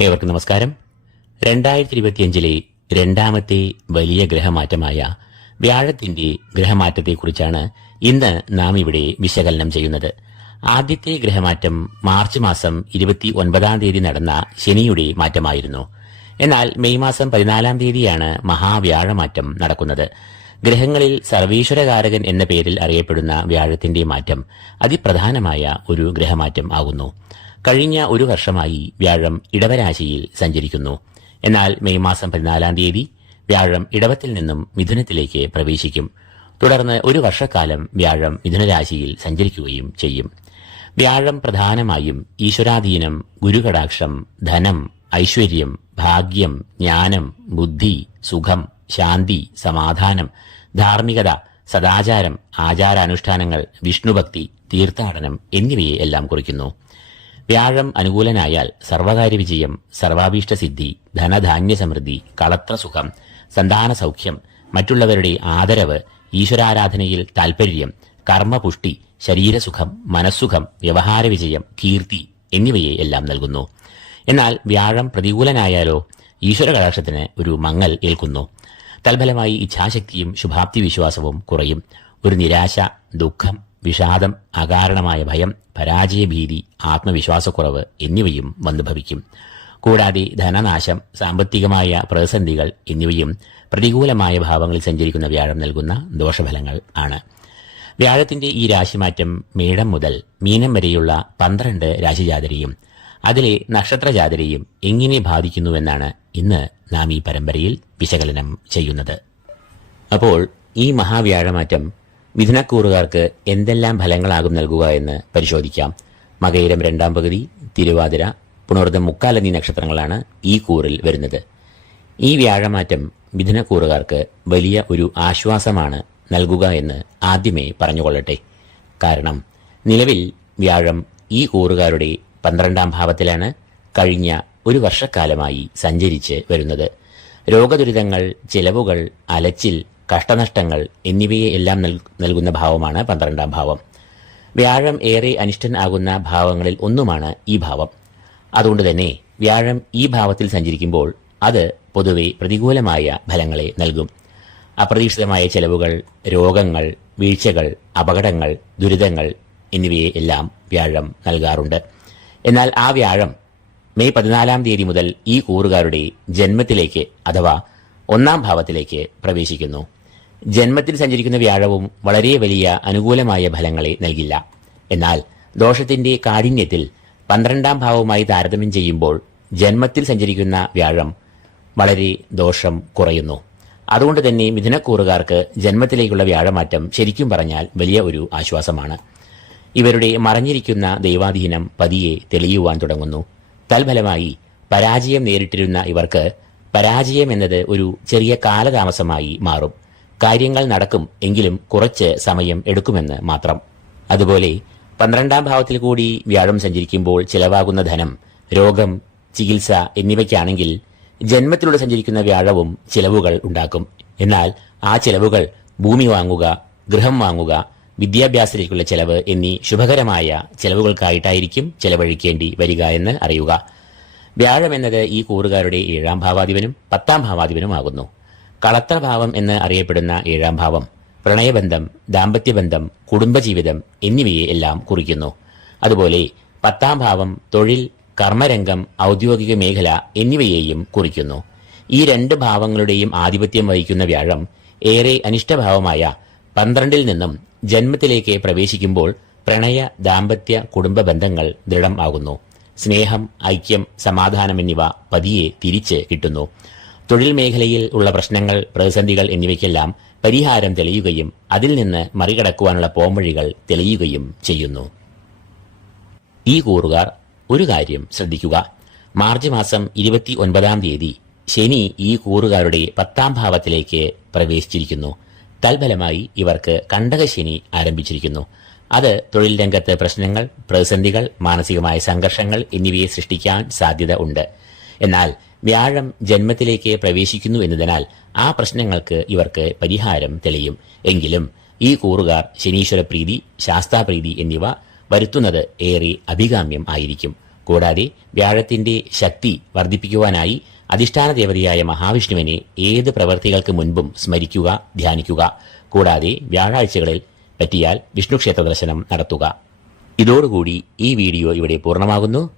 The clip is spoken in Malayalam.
ഏവർക്കും നമസ്കാരം. രണ്ടായിരത്തി ഇരുപത്തിയഞ്ചിലെ രണ്ടാമത്തെ വലിയ ഗ്രഹമാറ്റമായ വ്യാഴത്തിന്റെ ഗ്രഹമാറ്റത്തെക്കുറിച്ചാണ് ഇന്ന് നാം ഇവിടെ വിശകലനം ചെയ്യുന്നത്. ആദ്യത്തെ ഗ്രഹമാറ്റം മാർച്ച് മാസം ഇരുപത്തി ഒൻപതാം തീയതി നടന്ന ശനിയുടെ മാറ്റമായിരുന്നു. എന്നാൽ മെയ് മാസം പതിനാലാം തീയതിയാണ് മഹാവ്യാഴമാറ്റം നടക്കുന്നത്. ഗ്രഹങ്ങളിൽ സർവീശ്വരകാരകൻ എന്ന പേരിൽ അറിയപ്പെടുന്ന വ്യാഴത്തിന്റെ മാറ്റം അതിപ്രധാനമായ ഒരു ഗ്രഹമാറ്റം ആകുന്നു. കഴിഞ്ഞ ഒരു വർഷമായി വ്യാഴം ഇടവരാശിയിൽ സഞ്ചരിക്കുന്നു. എന്നാൽ മെയ് മാസം പതിനാലാം തീയതി വ്യാഴം ഇടവത്തിൽ നിന്നും മിഥുനത്തിലേക്ക് പ്രവേശിക്കും. തുടർന്ന് ഒരു വർഷക്കാലം വ്യാഴം മിഥുനരാശിയിൽ സഞ്ചരിക്കുകയും ചെയ്യും. വ്യാഴം പ്രധാനമായും ഈശ്വരാധീനം ഗുരുകടാക്ഷം ധനം ഐശ്വര്യം ഭാഗ്യം ജ്ഞാനം ബുദ്ധി സുഖം ശാന്തി സമാധാനം ധാർമ്മികത സദാചാരം ആചാരാനുഷ്ഠാനങ്ങൾ വിഷ്ണുഭക്തി തീർത്ഥാടനം എന്നിവയെ എല്ലാം കുറിക്കുന്നു. വ്യാഴം അനുകൂലനായാൽ സർവകാര്യ വിജയം സർവാഭീഷ്ട സിദ്ധി ധനധാന്യ സമൃദ്ധി കളത്ര സുഖം സന്താന സൗഖ്യം മറ്റുള്ളവരുടെ ആദരവ് ഈശ്വരാരാധനയിൽ താൽപര്യം കർമ്മപുഷ്ടി ശരീരസുഖം മനസ്സുഖം വ്യവഹാര വിജയം കീർത്തി എന്നിവയെ എല്ലാം നൽകുന്നു. എന്നാൽ വ്യാഴം പ്രതികൂലനായാലോ ഈശ്വര കടാക്ഷത്തിന് ഒരു മങ്ങൽ ഏൽക്കുന്നു. തൽഫലമായി ഇച്ഛാശക്തിയും ശുഭാപ്തി വിശ്വാസവും കുറയും. ഒരു നിരാശ ദുഃഖം വിഷാദം അകാരണമായ ഭയം പരാജയഭീതി ആത്മവിശ്വാസക്കുറവ് എന്നിവയും വന്നു ഭവിക്കും കൂടാതെ ധനനാശം സാമ്പത്തികമായ പ്രതിസന്ധികൾ എന്നിവയും പ്രതികൂലമായ ഭാവങ്ങളിൽ സഞ്ചരിക്കുന്ന വ്യാഴം നൽകുന്ന ദോഷഫലങ്ങൾ ആണ്. വ്യാഴത്തിന്റെ ഈ രാശിമാറ്റം മേടം മുതൽ മീനം വരെയുള്ള പന്ത്രണ്ട് രാശിജാതരെയും അതിലെ നക്ഷത്രജാതരെയും എങ്ങനെ ബാധിക്കുന്നുവെന്നാണ് ഇന്ന് നാം ഈ പരമ്പരയിൽ വിശകലനം ചെയ്യുന്നത്. അപ്പോൾ ഈ മഹാവ്യാഴമാറ്റം മിഥുനക്കൂറുകാർക്ക് എന്തെല്ലാം ഫലങ്ങളാകും നൽകുക എന്ന് പരിശോധിക്കാം. മകയിരം രണ്ടാം പകുതി തിരുവാതിര പുണർദം മുക്കാലെന്നീ നക്ഷത്രങ്ങളാണ് ഈ കൂറിൽ വരുന്നത്. ഈ വ്യാഴമാറ്റം മിഥുനക്കൂറുകാർക്ക് വലിയ ഒരു ആശ്വാസമാണ് നൽകുക എന്ന് ആദ്യമേ പറഞ്ഞുകൊള്ളട്ടെ. കാരണം നിലവിൽ വ്യാഴം ഈ കൂറുകാരുടെ പന്ത്രണ്ടാം ഭാവത്തിലാണ് കഴിഞ്ഞ ഒരു വർഷക്കാലമായി സഞ്ചരിച്ച് വരുന്നത്. രോഗദുരിതങ്ങൾ ചിലവുകൾ അലച്ചിൽ കഷ്ടനഷ്ടങ്ങൾ എന്നിവയെ എല്ലാം നൽകുന്ന ഭാവമാണ് പന്ത്രണ്ടാം ഭാവം. വ്യാഴം ഏറെ അനിഷ്ടൻ ആകുന്ന ഭാവങ്ങളിൽ ഒന്നുമാണ് ഈ ഭാവം. അതുകൊണ്ട് തന്നെ വ്യാഴം ഈ ഭാവത്തിൽ സഞ്ചരിക്കുമ്പോൾ അത് പൊതുവെ പ്രതികൂലമായ ഫലങ്ങളെ നൽകും. അപ്രതീക്ഷിതമായ ചെലവുകൾ രോഗങ്ങൾ വീഴ്ചകൾ അപകടങ്ങൾ ദുരിതങ്ങൾ എന്നിവയെ എല്ലാം വ്യാഴം നൽകാറുണ്ട്. എന്നാൽ ആ വ്യാഴം മെയ് പതിനാലാം തീയതി മുതൽ ഈ കൂറുകാരുടെ ജന്മത്തിലേക്ക് അഥവാ ഒന്നാം ഭാവത്തിലേക്ക് പ്രവേശിക്കുന്നു. ജന്മത്തിൽ സഞ്ചരിക്കുന്ന വ്യാഴവും വളരെ വലിയ അനുകൂലമായ ഫലങ്ങളെ നൽകില്ല. എന്നാൽ ദോഷത്തിന്റെ കാഠിന്യത്തിൽ പന്ത്രണ്ടാം ഭാവവുമായി താരതമ്യം ചെയ്യുമ്പോൾ ജന്മത്തിൽ സഞ്ചരിക്കുന്ന വ്യാഴം വളരെ ദോഷം കുറയുന്നു. അതുകൊണ്ട് തന്നെ മിഥുനക്കൂറുകാർക്ക് ജന്മത്തിലേക്കുള്ള വ്യാഴമാറ്റം ശരിക്കും പറഞ്ഞാൽ വലിയ ഒരു ആശ്വാസമാണ്. ഇവരുടെ മറഞ്ഞിരിക്കുന്ന ദൈവാധീനം പതിയെ തെളിയുവാൻ തുടങ്ങുന്നു. തൽഫലമായി പരാജയം നേരിട്ടിരുന്ന ഇവർക്ക് പരാജയം എന്നത് ഒരു ചെറിയ കാലതാമസമായി മാറും. കാര്യങ്ങൾ നടക്കും എങ്കിലും കുറച്ച് സമയം എടുക്കുമെന്ന് മാത്രം. അതുപോലെ പന്ത്രണ്ടാം ഭാവത്തിൽ കൂടി വ്യാഴം സഞ്ചരിക്കുമ്പോൾ ചിലവാകുന്ന ധനം രോഗം ചികിത്സ എന്നിവയ്ക്കാണെങ്കിൽ ജന്മത്തിലൂടെ സഞ്ചരിക്കുന്ന വ്യാഴവും ചിലവുകൾ ഉണ്ടാക്കും. എന്നാൽ ആ ചിലവുകൾ ഭൂമി വാങ്ങുക ഗൃഹം വാങ്ങുക വിദ്യാഭ്യാസത്തിലേക്കുള്ള ചെലവ് എന്നീ ശുഭകരമായ ചെലവുകൾക്കായിട്ടായിരിക്കും ചെലവഴിക്കേണ്ടി വരിക എന്ന് അറിയുക. വ്യാഴം എന്നത് ഈ കൂറുകാരുടെ ഏഴാം ഭാവാധിപനും പത്താം ഭാവാധിപനുമാകുന്നു. കളത്രഭാവം എന്ന് അറിയപ്പെടുന്ന ഏഴാം ഭാവം പ്രണയബന്ധം ദാമ്പത്യബന്ധം കുടുംബജീവിതം എന്നിവയെ എല്ലാം കുറിക്കുന്നു. അതുപോലെ പത്താം ഭാവം തൊഴിൽ കർമ്മരംഗം ഔദ്യോഗിക മേഖല എന്നിവയെയും കുറിക്കുന്നു. ഈ രണ്ട് ഭാവങ്ങളുടെയും ആധിപത്യം വഹിക്കുന്ന വ്യാഴം ഏറെ അനിഷ്ടഭാവമായ പന്ത്രണ്ടിൽ നിന്നും ജന്മത്തിലേക്ക് പ്രവേശിക്കുമ്പോൾ പ്രണയ ദാമ്പത്യ കുടുംബ ബന്ധങ്ങൾ ദൃഢം ആകുന്നു സ്നേഹം ഐക്യം സമാധാനം എന്നിവ പതിയെ തിരിച്ച് കിട്ടുന്നു. തൊഴിൽ മേഖലയിൽ ഉള്ള പ്രശ്നങ്ങൾ പ്രതിസന്ധികൾ എന്നിവയ്ക്കെല്ലാം പരിഹാരം തെളിയുകയും അതിൽ നിന്ന് മറികടക്കുവാനുള്ള പോംവഴികൾ തെളിയുകയും ചെയ്യുന്നു. ഈ കൂറുകാർ ഒരു കാര്യം ശ്രദ്ധിക്കുക. മാർച്ച് മാസം ഇരുപത്തി ഒൻപതാം തീയതി ശനി ഈ കൂറുകാരുടെ പത്താം ഭാവത്തിലേക്ക് പ്രവേശിച്ചിരിക്കുന്നു. തൽഫലമായി ഇവർക്ക് കണ്ടകശനി ആരംഭിച്ചിരിക്കുന്നു. അത് തൊഴിൽ രംഗത്ത് പ്രശ്നങ്ങൾ പ്രതിസന്ധികൾ മാനസികമായ സംഘർഷങ്ങൾ എന്നിവയെ സൃഷ്ടിക്കാൻ സാധ്യത ഉണ്ട്. എന്നാൽ വ്യാഴം ജന്മത്തിലേക്ക് പ്രവേശിക്കുന്നു എന്നതിനാൽ ആ പ്രശ്നങ്ങൾക്ക് ഇവർക്ക് പരിഹാരം തെളിയും. എങ്കിലും ഈ കൂറുകാർ ശനീശ്വര പ്രീതി ശാസ്താപ്രീതി എന്നിവ വരുത്തുന്നത് ഏറെ അഭികാമ്യം ആയിരിക്കും. കൂടാതെ വ്യാഴത്തിന്റെ ശക്തി വർദ്ധിപ്പിക്കുവാനായി അധിഷ്ഠാന ദേവതയായ മഹാവിഷ്ണുവിനെ ഏത് പ്രവൃത്തികൾക്ക് മുൻപും സ്മരിക്കുക ധ്യാനിക്കുക. കൂടാതെ വ്യാഴാഴ്ചകളിൽ പറ്റിയാൽ വിഷ്ണു ക്ഷേത്ര ദർശനം നടത്തുക. ഇതോടുകൂടി ഈ വീഡിയോ ഇവിടെ പൂർണമാകുന്നു.